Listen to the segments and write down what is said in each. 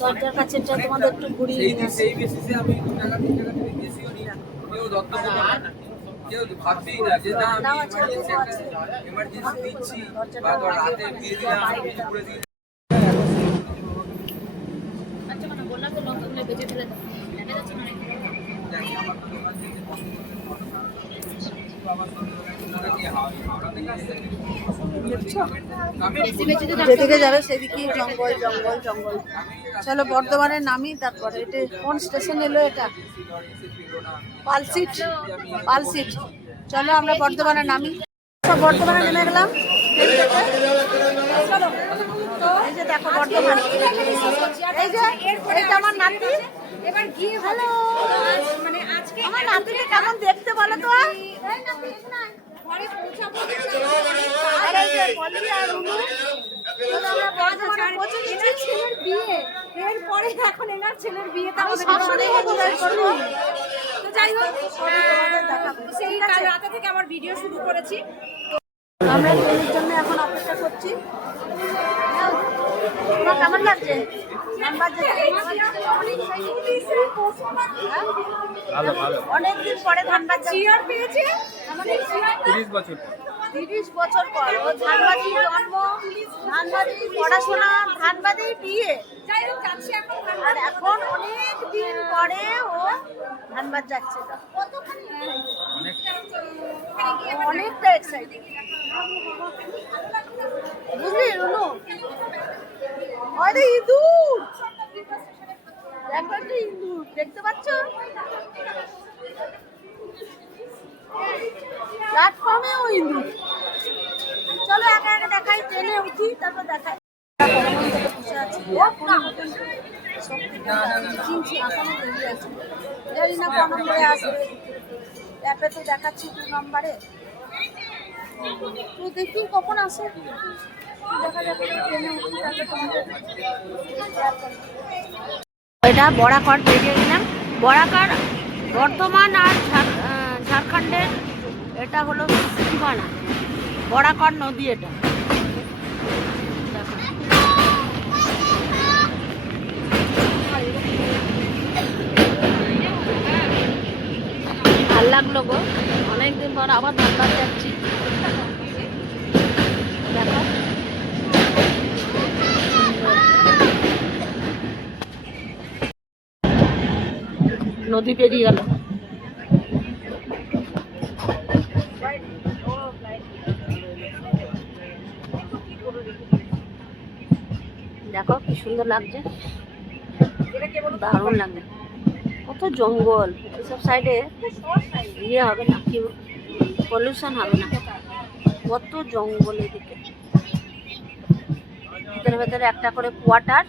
দরজার কাছে তোমাদের একটু ঘুরিয়ে কেউ ভাবতেই না যে না আমি এমার্জেন্সি দিচ্ছি বা রাতে দিয়ে দিলাম ঘুরে দিয়ে যেদিকে যাবে সেদিকেই জঙ্গল জঙ্গল জঙ্গল। চলো বর্ধমানের নামি, তারপরে এটা কোন স্টেশন এলো? এটা পালসিট, পালসিট। চলো আমরা বর্ধমানের নামি। সব বর্ধমানে নেমে গেলাম। এই যে দেখো বর্ধমান, এই যে এটা আমার নাতি। এবার গিয়ে হ্যালো, মানে আজকে আমার নাতিকে কেমন দেখতে বলো তো? এরপরে এখন এনার ছেলের বিয়ে, যাই হোক সেই কাল রাতে থেকে আমার ভিডিও শুরু করেছি। আমরা ট্রেনের জন্য এখন অপেক্ষা করছি। তোমার কেমন লাগছে? অনেকদিন পরে ধানবাদ পেয়েছে, 30 বছর পর। ও ধানবাদী জন্ম, ধানবাদী পড়াশোনা, ধানবাদী বিয়ে, আর এখন অনেক দিন পরে ও ধানবাদ যাচ্ছে। অনেকটা এক্সাইটেড, বুঝলি রুনু? আরে ইঁদুর, ইঁদুর দেখতে পাচ্ছ? প্ল্যাটফর্মেও ইঁদুর। চলো একা একা দেখাই, ট্রেনে উঠি তারপর দেখাই। জানি না কোন নম্বরে আসবে, অ্যাপে তো দেখাচ্ছি 2 নম্বরে। তো দেখি কখন আসে, দেখা যাবে। ট্রেনে উঠি তারপর তোমাদের। এটা বরাকর বেরিয়ে গেলাম। বরাকর বর্ধমান আর ঝাড়খণ্ডের, এটা হলো সীমানা, বরাকর নদী। এটা ভাল লাগলো গো, অনেকদিন পর আবার ধানবাদ যাচ্ছি। দেখো নদী পেরিয়ে গেল। দেখো কি সুন্দর লাগছে, দারুণ লাগছে। কত জঙ্গল, এসব সাইডে ইয়ে হবে না, কি পলিউশন হবে না। কত জঙ্গল এদিকে, ভিতরে ভেতরে একটা করে কোয়ার্টার।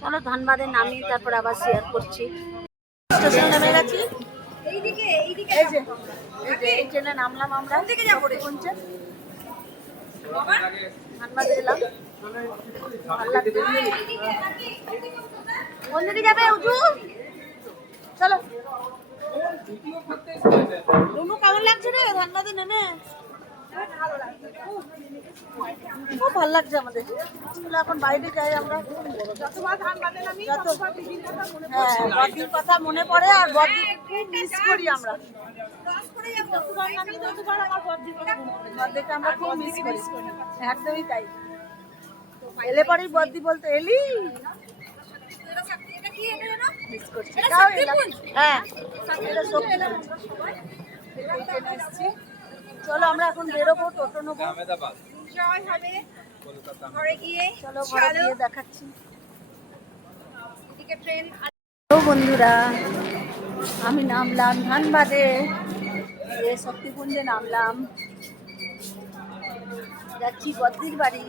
চলো ধানবাদে নামি, তারপর আবার শেয়ার করছি। স্টেশন নেমে গেছি, এই ট্রেনে নামলাম আমরা। ধানবাদে এলাম, ভালো লাগছে। কোন দিকে যাবে উঠু? চলো। রুনু কেমন লাগছে রে ধানবাদে নেমে? খুব ভালো লাগছে আমাদের। এখন বাইরে যাই আমরা, বদ্দির কথা মনে পড়ে, আর বদ্দিকে খুব মিস করি আমরা। বদ্দিকে আমরা খুব মিস করি, একদমই তাই। এলে পরেই বদ্দি বলতে এলি, মিস করছি। হ্যাঁ, চলো আমরা এখন বেরোবো, টোটো নেবো, ঘরে গিয়ে চলো ঘরে গিয়ে দেখাচ্ছি। বন্ধুরা আমি নামলাম ধানবাদে, শক্তিকুঞ্জে নামলাম, যাচ্ছি বদ্দির বাড়ি।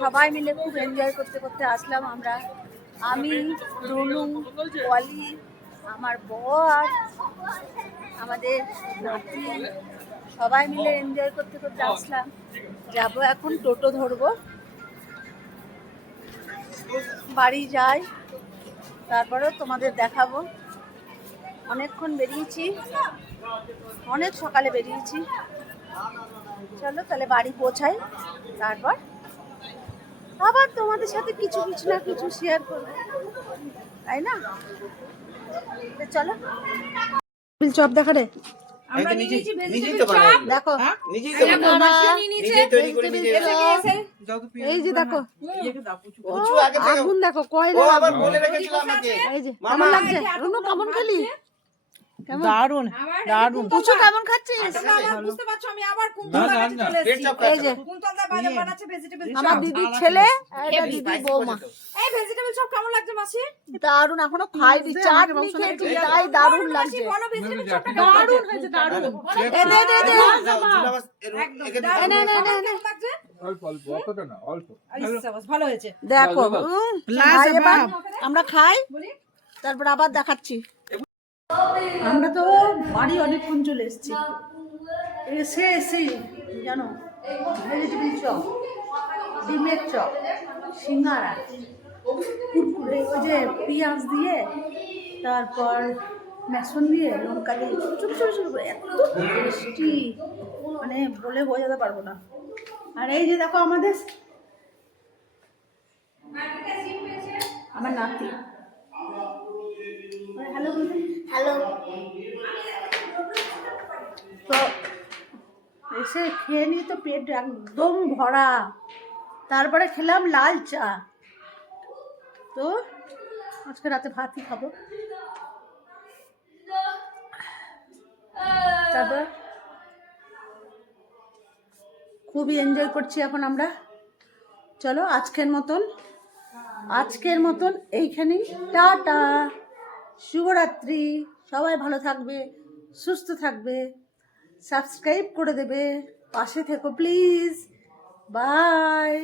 সবাই মিলে খুব এনজয় করতে করতে আসলাম আমরা। আমি, রুনু, পলি, আমার বর, আমাদের নাতি, সবাই মিলে এনজয় করতে করতে আসলাম। যাবো এখন, টোটো ধরবো, বাড়ি যাই, তারপরেও তোমাদের দেখাবো। অনেকক্ষণ বেরিয়েছি, অনেক সকালে বেরিয়েছি। চলো তাহলে বাড়ি পৌঁছাই, তারপর আবার তোমাদের সাথে কিছু কিছু না কিছু শেয়ার করবো, তাই না? তো চলো, চপ দেখা রে। আমরা নিজেই তো বানাই। দেখো নিজেই তো বানাই। নিজেই তৈরি করে নিজে। এই যে দেখো কুচু আগে থেকে আগুন, দেখো ও কয়লা আবার আগুন। বলে রেখেছিল আমাকে। এই যে মামা, কেমন লাগছে রুনু, কেমন খেলি? কেমন দারুন দারুন। কুচু কেমন খাচ্ছিস? বুঝতে পারছো আমি আবার না, না, না। পেট চাপ এই যে কুন্তলদা বাজার বানাচ্ছে ভেজিটেবল আমার দিদির ছেলে, এটা দিদি বৌমা। এই ভেজিটেবল সব কেমন লাগছে মাসি? দারুন, এখনো খাইনি, চাটনি খেয়েছি, তাই দারুন লাগছে। বলো ভেজিটেবল সব দারুন হয়েছে, দারুন। এ দে দে দে, এ নে নে নে নে। লাগছে। অল্প অল্প, অতটা না, অল্প। ভালো হয়েছে। দেখো বাবা। খাই এবার, আমরা খাই, তারপর আবার দেখাচ্ছি। আমরা তো বাড়ি অনেকক্ষণ চলে এসেছি, এসে জানো ভেজিটেবিল চপ, ডিমের চপ, সিঙ্গারা, কুরকুরে, ওই যে পেঁয়াজ দিয়ে, তারপর বেসন দিয়ে, লঙ্কা দিয়ে চুপ চুপ চুপ, এত টেস্টি, মানে বলে বোঝাতে পারবো না। আর এই যে দেখো আমাদের আমার নাতি, হ্যালো হ্যালো। তো এসে খেয়ে নিয়ে তো পেট একদম ভরা, তারপরে খেলাম লাল চা। তো আজকে রাতে ভাতই খাবো। তারপর খুবই এনজয় করছি এখন আমরা। চলো আজকের মতন এইখানেই, টাটা, শুভরাত্রি। সবাই ভালো থাকবে, সুস্থ থাকবে, সাবস্ক্রাইব করে দেবে, পাশে থেকো প্লিজ। বাই।